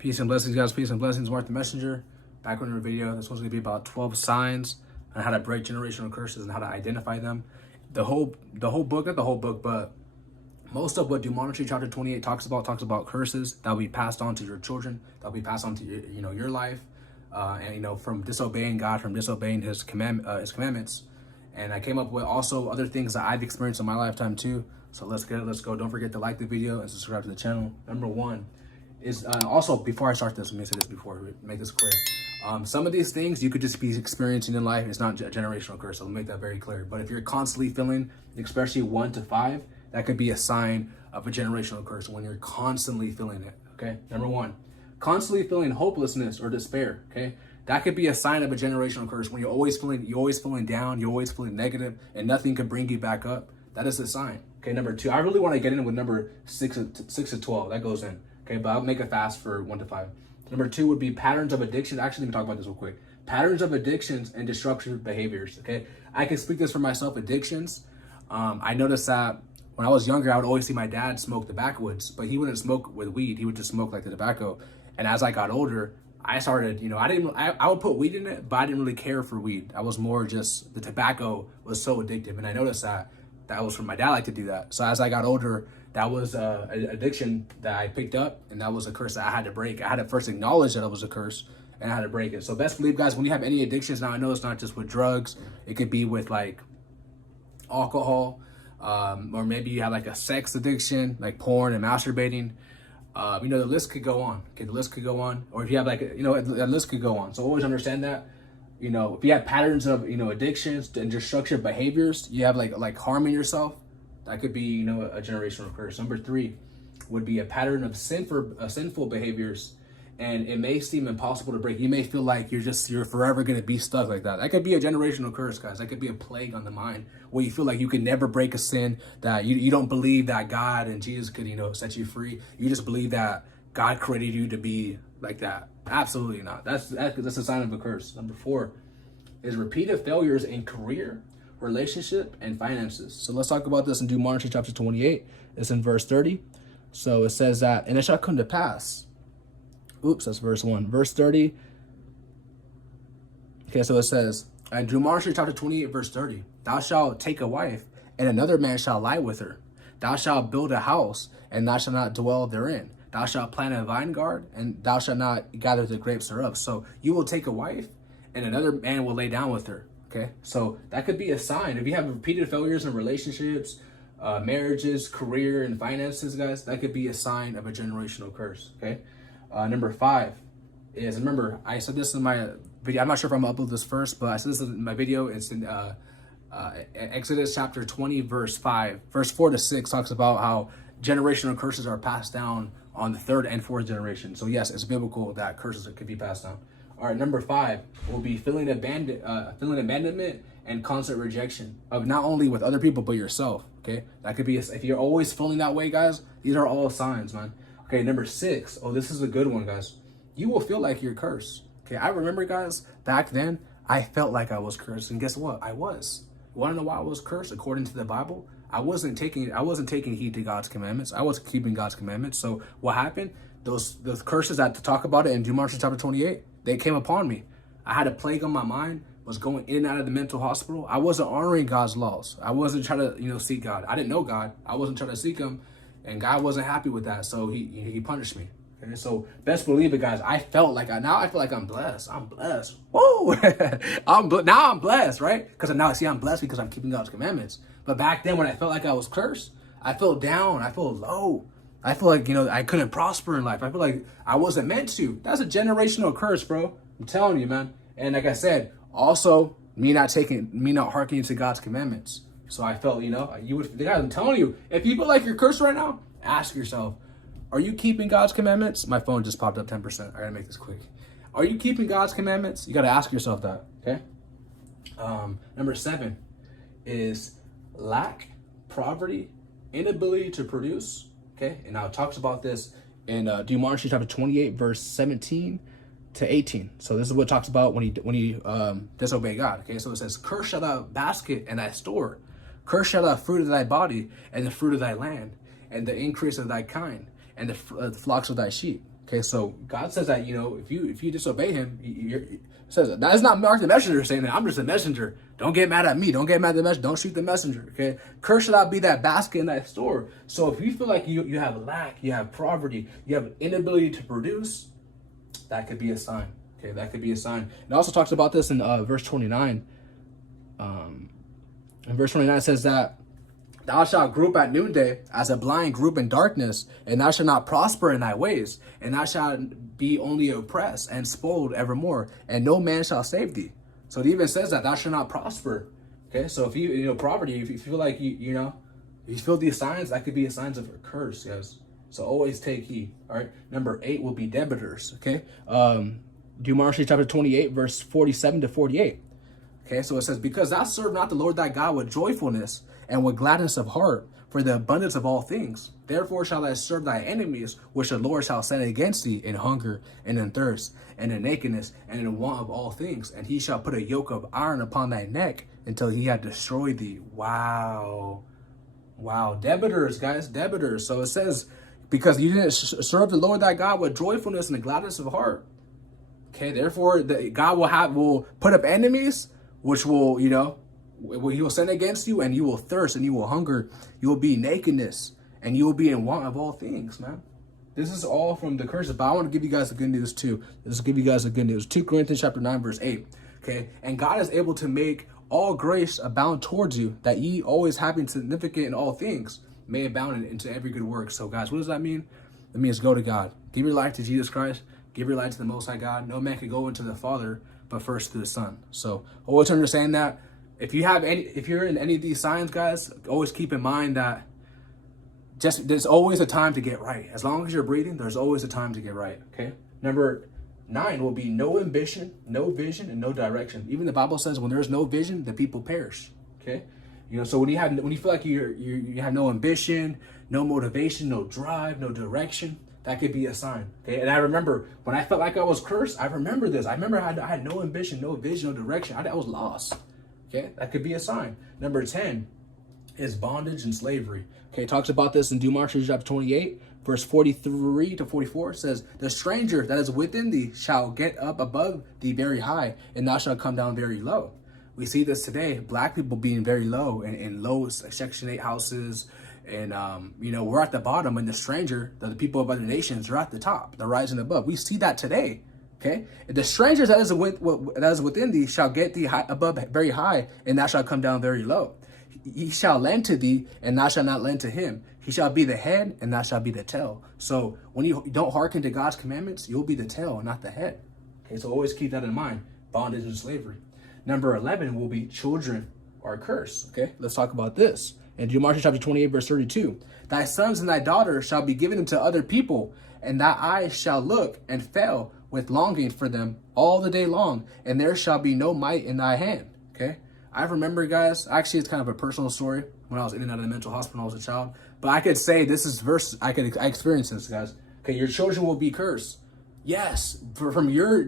Peace and blessings, guys. Peace and blessings. MarcTheMessenger. Back with another video. This one's going to be about 12 signs on how to break generational curses and how to identify them. The whole book, not the whole book, but most of what Deuteronomy chapter 28 talks about curses that will be passed on to your children, that will be passed on to your life, and from disobeying God, from disobeying His commandments. And I came up with also other things that I've experienced in my lifetime too. So let's go. Don't forget to like the video and subscribe to the channel. Number one is also, before I start this, let me say this before we make this clear. Some of these things you could just be experiencing in life. It's not a generational curse. So let me make that very clear. But if you're constantly feeling, especially 1 to 5, that could be a sign of a generational curse when you're constantly feeling it. Okay. Number one, constantly feeling hopelessness or despair. Okay. That could be a sign of a generational curse when you're always feeling down, you're always feeling negative, and nothing could bring you back up. That is a sign. Okay. Number two, I really want to get in with number 6 to 12. That goes in. Okay, but I'll make it fast for 1 to 5. Number 2 would be patterns of addiction. Actually, let me talk about this real quick. Patterns of addictions and destructive behaviors. Okay, I can speak this for myself. Addictions. I noticed that when I was younger, I would always see my dad smoke the backwoods, but he wouldn't smoke with weed. He would just smoke like the tobacco. And as I got older, I started, I would put weed in it, but I didn't really care for weed. I was more just, the tobacco was so addictive. And I noticed that was from my dad like to do that. So as I got older, that was an addiction that I picked up, and that was a curse that I had to break. I had to first acknowledge that it was a curse, and I had to break it. So best believe, guys, when you have any addictions, now I know it's not just with drugs. It could be with like alcohol, or maybe you have like a sex addiction, like porn and masturbating. The list could go on. Okay, the list could go on. Or if you have like, the list could go on. So always understand that. If you have patterns of, addictions and destructive behaviors, you have like harming yourself, that could be, a generational curse. Number 3 would be a pattern of sinful behaviors, and it may seem impossible to break. You may feel like you're forever going to be stuck like that. That could be a generational curse, guys. That could be a plague on the mind, where you feel like you can never break a sin, that you don't believe that God and Jesus could, set you free. You just believe that God created you to be like that. Absolutely not. That's a sign of a curse. Number 4 is repeated failures in career, relationship, and finances. So let's talk about this in Deuteronomy chapter 28. It's in verse 30. So it says that, and it shall come to pass. Oops, that's verse 1. Verse 30. Okay, so it says, in Deuteronomy chapter 28, verse 30, thou shalt take a wife, and another man shall lie with her. Thou shalt build a house, and thou shalt not dwell therein. Thou shalt plant a vineyard, and thou shalt not gather the grapes thereof. So you will take a wife, and another man will lay down with her. Okay, so that could be a sign. If you have repeated failures in relationships, marriages, career, and finances, guys, that could be a sign of a generational curse. Okay, number 5 is, remember, I said this in my video. I'm not sure if I'm gonna upload this first, but I said this in my video. It's in Exodus chapter 20, verse 5. Verse 4 to 6 talks about how generational curses are passed down on the 3rd and 4th generation. So yes, it's biblical that curses could be passed down. All right, number 5 will be feeling abandonment and constant rejection of not only with other people, but yourself. Okay, that could be, if you're always feeling that way, guys, these are all signs, man. Okay, number 6. Oh, this is a good one, guys. You will feel like you're cursed. Okay, I remember, guys, back then, I felt like I was cursed. And guess what? I was. You want to know why I was cursed? According to the Bible, I wasn't taking heed to God's commandments. I wasn't keeping God's commandments. So what happened? Those curses that to talk about it in Deuteronomy chapter 28, they came upon me. I had a plague on my mind, was going in and out of the mental hospital. I wasn't honoring God's laws. I wasn't trying to, seek God. I didn't know God. I wasn't trying to seek him, and God wasn't happy with that. So he punished me. Okay, so best believe it, guys. I feel like I'm blessed. I'm blessed. Whoa! Now I'm blessed, right? Because now I'm blessed because I'm keeping God's commandments. But back then, when I felt like I was cursed, I felt down. I felt low. I feel like, I couldn't prosper in life. I feel like I wasn't meant to. That's a generational curse, bro. I'm telling you, man. And like I said, also me not hearkening to God's commandments. So I felt, I'm telling you, if you feel like you're cursed right now, ask yourself, are you keeping God's commandments? My phone just popped up 10%. I gotta make this quick. Are you keeping God's commandments? You gotta ask yourself that, okay? Number 7 is lack, poverty, inability to produce. Okay, and now it talks about this in Deuteronomy chapter 28, verse 17 to 18. So this is what it talks about when you disobey God. Okay, so it says, "Cursed shall thy basket and thy store, cursed shall thy fruit of thy body, and the fruit of thy land, and the increase of thy kind, and the flocks of thy sheep." Okay, so God says that, you know, if you disobey him, it says that is not Mark the messenger saying that. I'm just a messenger. Don't get mad at me. Don't get mad at the messenger. Don't shoot the messenger. Okay, cursed shall not be that basket in that store. So if you feel like you have lack, you have poverty, you have an inability to produce, that could be a sign. Okay, that could be a sign. It also talks about this in verse 29. In verse 29 it says that thou shalt group at noonday as a blind group in darkness, and thou shalt not prosper in thy ways, and thou shalt be only oppressed and spoiled evermore, and no man shall save thee. So it even says that thou shalt not prosper. Okay, so if you know poverty, if you feel like you know, if you feel these signs, that could be a signs of a curse, guys. So always take heed. All right. Number 8 will be debtors. Okay. Deuteronomy chapter 28, verse 47 to 48. Okay, so it says, because thou serve not the Lord thy God with joyfulness and with gladness of heart, for the abundance of all things. Therefore shall thou serve thy enemies, which the Lord shall send against thee in hunger and in thirst and in nakedness and in want of all things. And he shall put a yoke of iron upon thy neck until he had destroyed thee. Wow. Wow. Debtors, guys, debtors. So it says, because you didn't serve the Lord thy God with joyfulness and the gladness of heart. Okay, therefore God will put up enemies, which will, you know, he will send against you, and you will thirst and you will hunger. You will be nakedness and you will be in want of all things, man. This is all from the curses, but I want to give you guys the good news too. Let's give you guys the good news. 2 Corinthians chapter 9, verse 8. Okay, and God is able to make all grace abound towards you, that ye always having significant in all things may abound into every good work. So guys, what does that mean? It means go to God. Give your life to Jesus Christ. Give your life to the Most High God. No man can go into the Father but first through the Son. So always understand that if you're in any of these signs, guys, always keep in mind that there's always a time to get right. As long as you're breathing, there's always a time to get right. Okay. Number 9 will be no ambition, no vision, and no direction. Even the Bible says when there's no vision, the people perish. Okay. You know, so when you feel like you have no ambition, no motivation, no drive, no direction, that could be a sign. Okay. And I remember when I felt like I was cursed, I remember this. I remember I had no ambition, no vision, no direction. I was lost. Okay. That could be a sign. Number 10 is bondage and slavery. Okay. It talks about this in Deuteronomy chapter 28, verse 43 to 44. It says, the stranger that is within thee shall get up above thee very high, and thou shalt come down very low. We see this today, black people being very low in low Section 8 houses. And, you know, we're at the bottom, and the stranger, the people of other nations, are at the top. They're rising above. We see that today. Okay. The stranger that is within thee shall get thee above very high, and thou shalt come down very low. He shall lend to thee, and thou shalt not lend to him. He shall be the head, and thou shalt be the tail. So when you don't hearken to God's commandments, you'll be the tail, not the head. Okay. So always keep that in mind. Bondage and slavery. Number 11 will be children are cursed. Okay. Let's talk about this. In Deuteronomy chapter 28, verse 32, thy sons and thy daughters shall be given unto other people, and thy eyes shall look and fail with longing for them all the day long, and there shall be no might in thy hand. Okay. I remember, guys, actually, it's kind of a personal story when I was in and out of the mental hospital when I was a child, but I could say this is verse, I experienced this, guys. Okay. Your children will be cursed. Yes. From your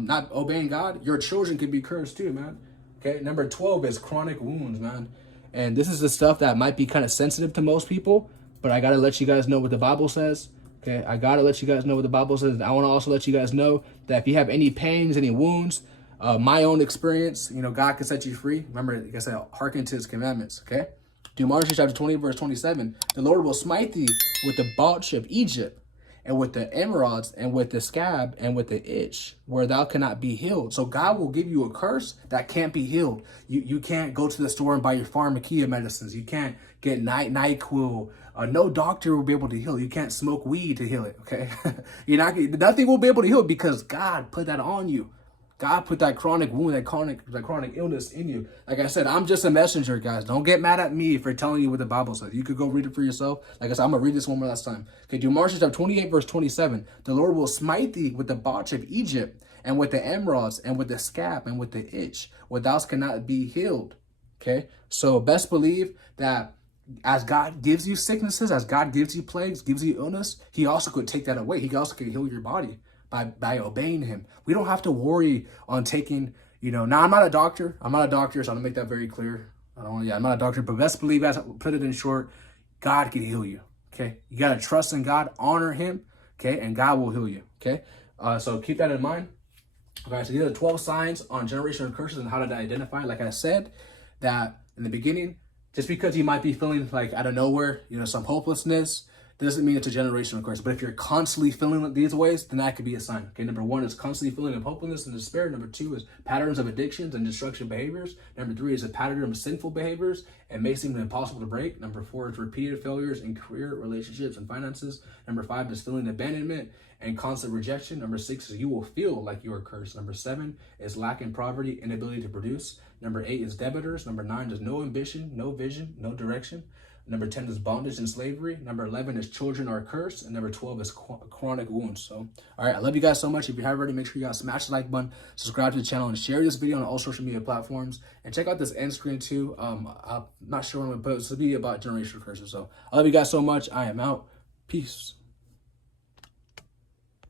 not obeying God, your children could be cursed too, man. Okay. Number 12 is chronic wounds, man. And this is the stuff that might be kind of sensitive to most people, but I got to let you guys know what the Bible says. Okay, I got to let you guys know what the Bible says. I want to also let you guys know that if you have any pains, any wounds, my own experience, you know, God can set you free. Remember, like I said, hearken to his commandments, okay? Deuteronomy chapter 20, verse 27, the Lord will smite thee with the botch of Egypt, and with the emerods, and with the scab, and with the itch, where thou cannot be healed. So God will give you a curse that can't be healed. You can't go to the store and buy your pharmacia medicines. You can't get NyQuil. No doctor will be able to heal. You can't smoke weed to heal it, okay? Nothing will be able to heal it because God put that on you. God put that chronic wound, that chronic illness in you. Like I said, I'm just a messenger, guys. Don't get mad at me for telling you what the Bible says. You could go read it for yourself. Like I said, I'm going to read this one more last time. Okay, Deuteronomy chapter 28, verse 27. The Lord will smite thee with the botch of Egypt, and with the emerods, and with the scab, and with the itch, where thou cannot be healed. Okay, so best believe that as God gives you sicknesses, as God gives you plagues, gives you illness, he also could take that away. He also could heal your body by obeying him. We don't have to worry on taking, you know, now I'm not a doctor, so I'm gonna make that very clear. I'm not a doctor, but best believe, as I put it in short, God can heal you. Okay. You got to trust in God, honor him. okay? And God will heal you, okay? So keep that in mind. Okay, so these are the 12 signs on generational curses and how to identify. Like I said, that in the beginning, just because you might be feeling like out of nowhere, some hopelessness, doesn't mean it's a generational curse. But if you're constantly feeling these ways, then that could be a sign. Okay, number 1 is constantly feeling of hopelessness and despair. Number 2 is patterns of addictions and destructive behaviors. Number 3 is a pattern of sinful behaviors and may seem impossible to break. Number 4 is repeated failures in career, relationships, and finances. Number 5 is feeling abandonment and constant rejection. Number 6 is you will feel like you are cursed. Number 7 is lack in poverty, inability to produce. Number 8 is debtors. Number 9 is no ambition, no vision, no direction. Number 10 is bondage and slavery. Number 11 is children are cursed. And number 12 is chronic wounds. So, all right, I love you guys so much. If you haven't already, make sure you guys smash the like button, subscribe to the channel, and share this video on all social media platforms. And check out this end screen too. I'm not sure when I'm going to put it. This will be about generational curses. So, I love you guys so much. I am out. Peace.